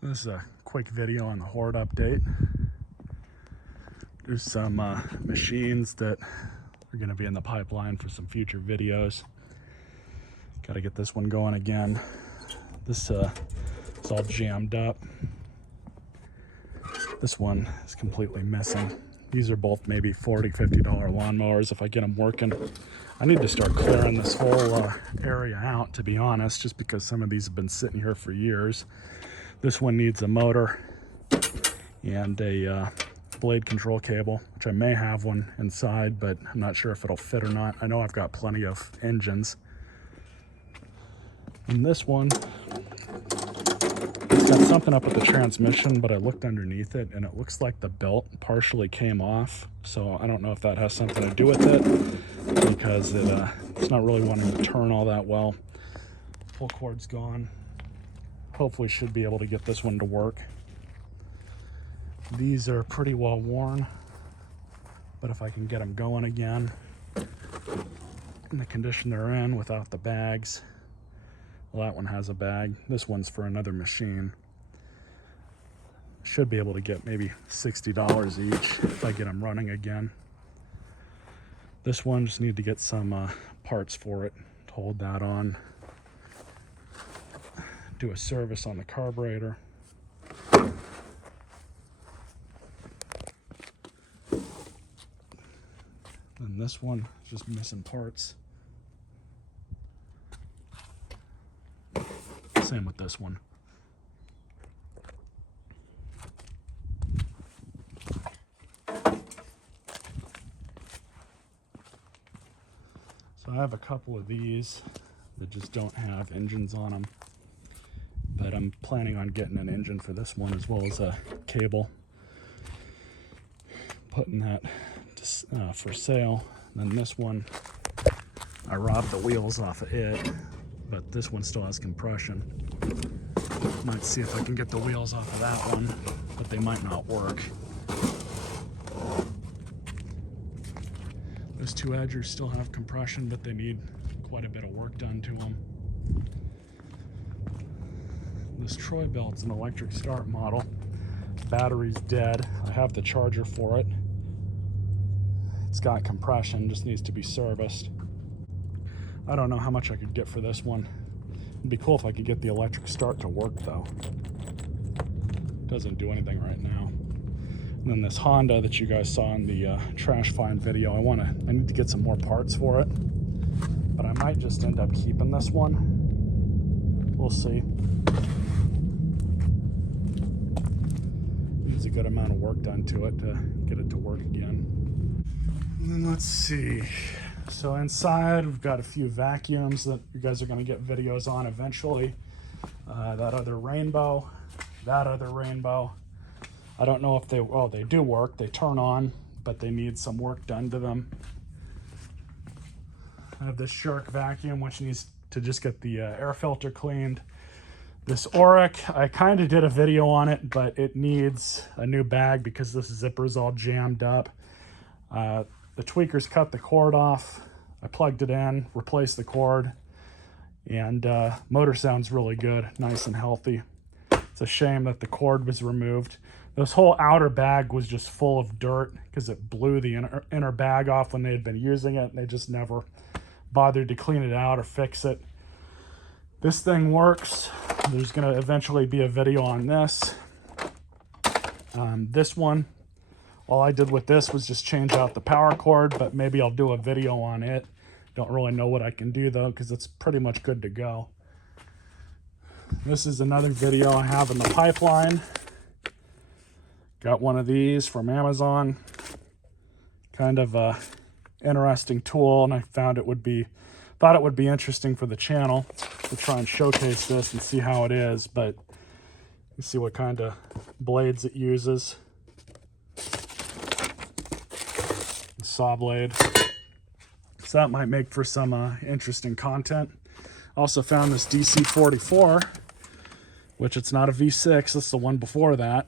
So this is a quick video on the Hoard update. There's some machines that are going to be in the pipeline for some future videos. Got to get this one going again. This is all jammed up. This one is completely missing. These are both maybe $40, $50 lawnmowers if I get them working. I need to start clearing this whole area out, to be honest, just because some of these have been sitting here for years. This one needs a motor and a blade control cable, which I may have one inside, but I'm not sure if it'll fit or not. I know I've got plenty of engines. And this one, it's got something up with the transmission, but I looked underneath it and it looks like the belt partially came off. So I don't know if that has something to do with it, because it's not really wanting to turn all that well. Pull cord's gone. Hopefully should be able to get this one to work. These are pretty well worn, but if I can get them going again in the condition they're in without the bags. Well, that one has a bag. This one's for another machine. Should be able to get maybe $60 each if I get them running again. This one just need to get some parts for it to hold that on. Do a service on the carburetor. And this one is just missing parts. Same with this one. So I have a couple of these that just don't have engines on them, but I'm planning on getting an engine for this one as well as a cable. Putting that for sale. And then this one, I robbed the wheels off of it, but this one still has compression. Might see if I can get the wheels off of that one, but they might not work. Those two edgers still have compression, but they need quite a bit of work done to them. This Troy belt's an electric start model. Battery's dead. I have the charger for it. It's got compression, just needs to be serviced. I don't know how much I could get for this one. It'd be cool if I could get the electric start to work though. Doesn't do anything right now. And then this Honda that you guys saw in the trash find video, I need to get some more parts for it. But I might just end up keeping this one. We'll see. Needs a good amount of work done to it to get it to work again. And then let's see. So inside we've got a few vacuums that you guys are going to get videos on eventually. That other rainbow, that other rainbow. I don't know if they do work. They turn on, but they need some work done to them. I have this Shark vacuum, which needs to just get the air filter cleaned. This Auric, I kind of did a video on it, but it needs a new bag because this zipper is all jammed up. The tweakers cut the cord off. I plugged it in, replaced the cord, and motor sounds really good, nice and healthy. It's a shame that the cord was removed. This whole outer bag was just full of dirt because it blew the inner bag off when they had been using it, and they just never bothered to clean it out or fix it. This thing works. There's going to eventually be a video on this. This one, all I did with this was just change out the power cord, but maybe I'll do a video on it. Don't really know what I can do though, because it's pretty much good to go. This is another video I have in the pipeline. Got one of these from Amazon. Kind of a interesting tool, and I thought it would be interesting for the channel to try and showcase this and see how it is, but you see what kind of blades it uses. Saw blade. So that might make for some interesting content. Also found this DC44, which it's not a V6, it's the one before that.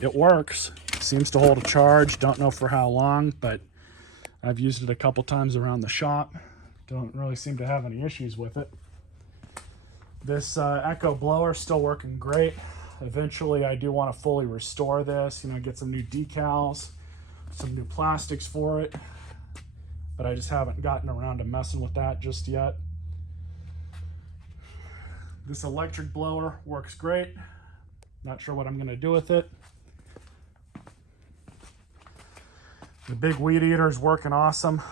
It works, seems to hold a charge, don't know for how long, but I've used it a couple times around the shop. Don't really seem to have any issues with it. This Echo blower still working great. Eventually, I do want to fully restore this, you know, get some new decals, some new plastics for it, but I just haven't gotten around to messing with that just yet. This electric blower works great. Not sure what I'm going to do with it. The big weed eater is working awesome.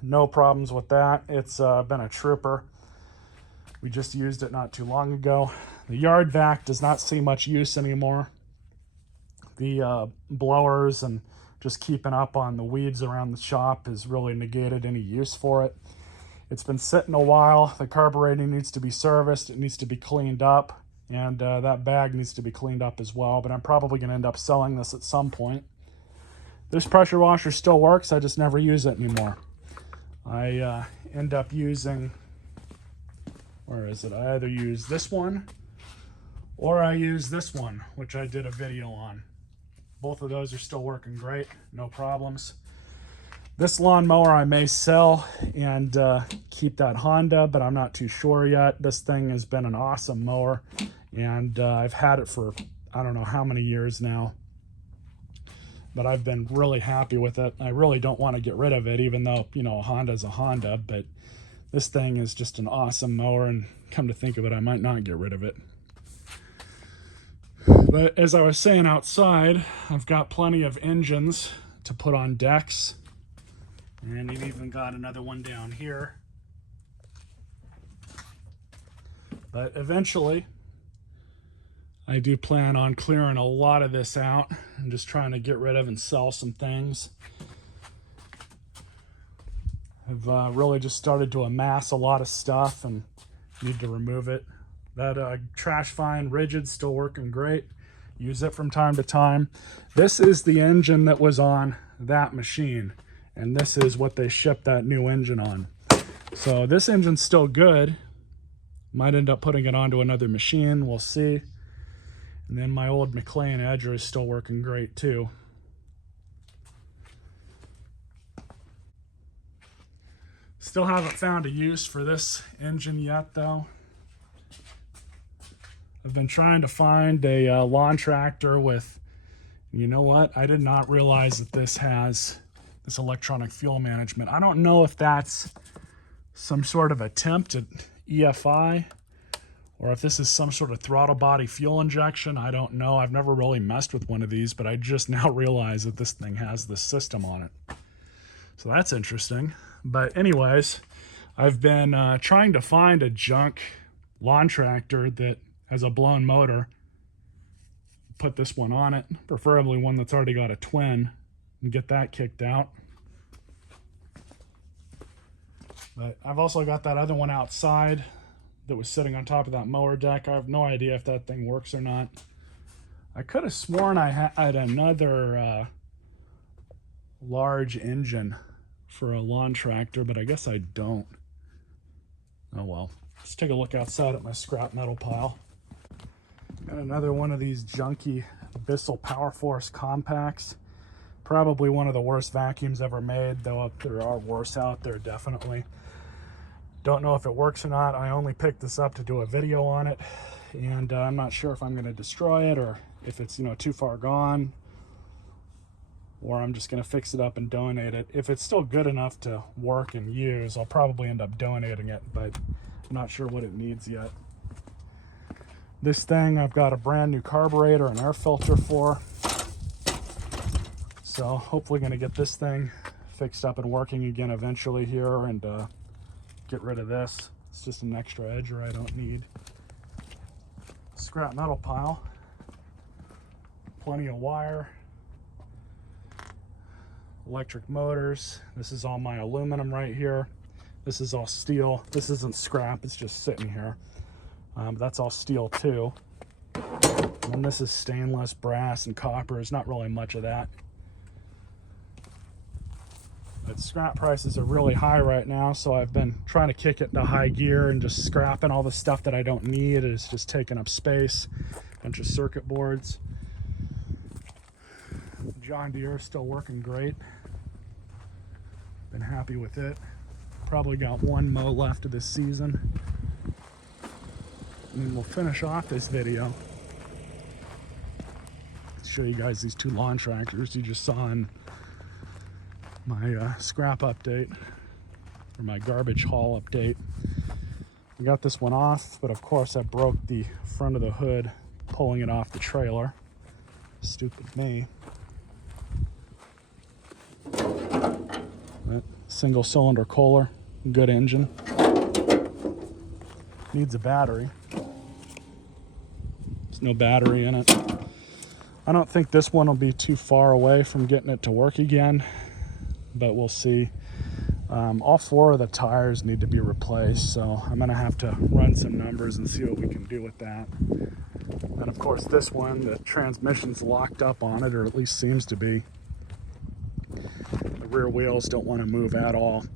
No problems with that. It's been a trooper. We just used it not too long ago. The yard vac does not see much use anymore. The blowers and just keeping up on the weeds around the shop has really negated any use for it. It's been sitting a while. The carburetor needs to be serviced. It needs to be cleaned up, and that bag needs to be cleaned up as well, but I'm probably going to end up selling this at some point. This pressure washer still works. I just never use it anymore. I end up using, where is it? I either use this one or I use this one, which I did a video on. Both of those are still working great, no problems. This lawnmower I may sell and keep that Honda, but I'm not too sure yet. This thing has been an awesome mower, and I've had it for I don't know how many years now, but I've been really happy with it. I really don't want to get rid of it, even though, you know, a Honda's a Honda, but this thing is just an awesome mower, and come to think of it, I might not get rid of it. But as I was saying outside, I've got plenty of engines to put on decks, and we've even got another one down here. But eventually, I do plan on clearing a lot of this out and just trying to get rid of and sell some things. I've really just started to amass a lot of stuff and need to remove it. That trash fine rigid's still working great. Use it from time to time. This is the engine that was on that machine, and this is what they shipped that new engine on. So this engine's still good. Might end up putting it onto another machine, we'll see. And then my old McLean Edger is still working great too. Still haven't found a use for this engine yet though. I've been trying to find a lawn tractor with, you know what? I did not realize that this has this electronic fuel management. I don't know if that's some sort of attempt at EFI, or if this is some sort of throttle body fuel injection. I don't know. I've never really messed with one of these, but I just now realized that this thing has this system on it. So that's interesting. But anyways, I've been trying to find a junk lawn tractor that has a blown motor. Put this one on it, preferably one that's already got a twin, and get that kicked out. But I've also got that other one outside that was sitting on top of that mower deck. I have no idea if that thing works or not. I could have sworn I had another large engine for a lawn tractor, but I guess I don't. Oh well. Let's take a look outside at my scrap metal pile. Got another one of these junky Bissell Power Force compacts. Probably one of the worst vacuums ever made, though there are worse out there, definitely. Don't know if it works or not. I only picked this up to do a video on it, and I'm not sure if I'm going to destroy it or if it's, you know, too far gone, or I'm just going to fix it up and donate it. If it's still good enough to work and use, I'll probably end up donating it, but I'm not sure what it needs yet. This thing I've got a brand new carburetor and air filter for, so hopefully going to get this thing fixed up and working again eventually here, and get rid of this. It's just an extra edger I don't need. Scrap metal pile, plenty of wire, electric motors. This is all my aluminum right here. This is all steel. This isn't scrap, it's just sitting here. That's all steel too. And then this is stainless, brass, and copper. There's not really much of that. But scrap prices are really high right now, so I've been trying to kick it into high gear and just scrapping all the stuff that I don't need. It's just taking up space. A bunch of circuit boards. John Deere is still working great. Been happy with it. Probably got one mow left of this season. And then we'll finish off this video show you guys these 2 lawn tractors you just saw in my scrap update, or my garbage haul update. I got this one off, but of course I broke the front of the hood pulling it off the trailer. Stupid me. That single cylinder Kohler, good engine. Needs a battery. There's no battery in it. I don't think this one will be too far away from getting it to work again, but we'll see. All 4 of the tires need to be replaced, so I'm gonna have to run some numbers and see what we can do with that. And of course this one, the transmission's locked up on it, or at least seems to be. The rear wheels don't want to move at all.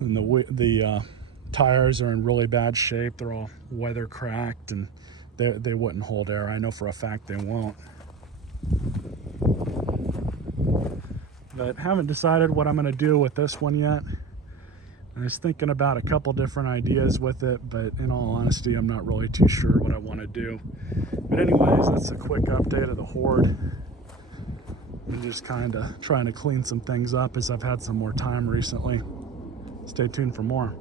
And the tires are in really bad shape. They're all weather cracked, and they wouldn't hold air. I know for a fact they won't. But haven't decided what I'm going to do with this one yet. I was thinking about a couple different ideas with it, but in all honesty, I'm not really too sure what I want to do. But anyways, that's a quick update of the Hoard. I'm just kind of trying to clean some things up as I've had some more time recently. Stay tuned for more.